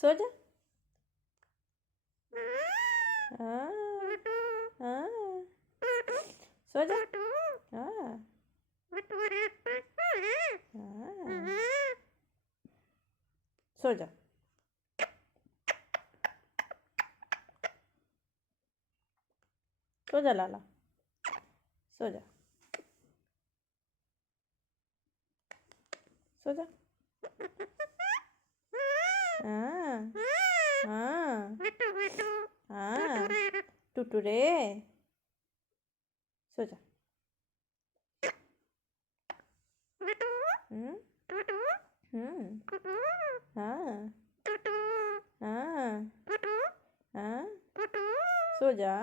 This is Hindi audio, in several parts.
सो जा। हाँ हाँ, सो जा। हाँ हाँ, सो जा। सो जा लाला, सो जा, सो जा। हाँ हाँ हाँ, टुटुरे, सो जा। हम्म हाँ हाँ हाँ, सो जा।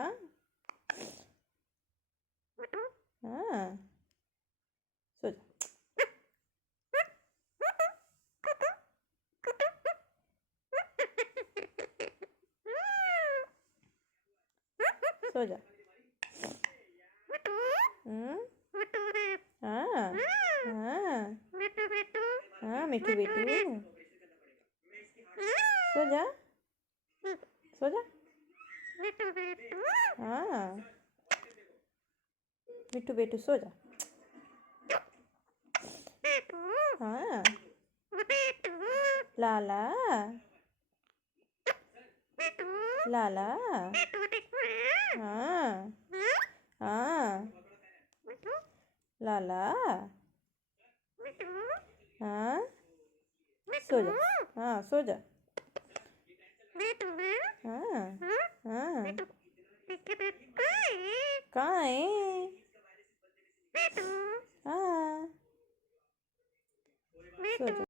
हाँ, सो जा। सो जा। हाँ हाँ हाँ, मिठू बेटू, सो जा, सो जा। हाँ, मिठू बेटू सो जा। हाँ, लाला, लाला, हाँ हाँ, लाला, हाँ, सो जा। हाँ, सो जा। हाँ हाँ, कहाँ है? हाँ, सो जा।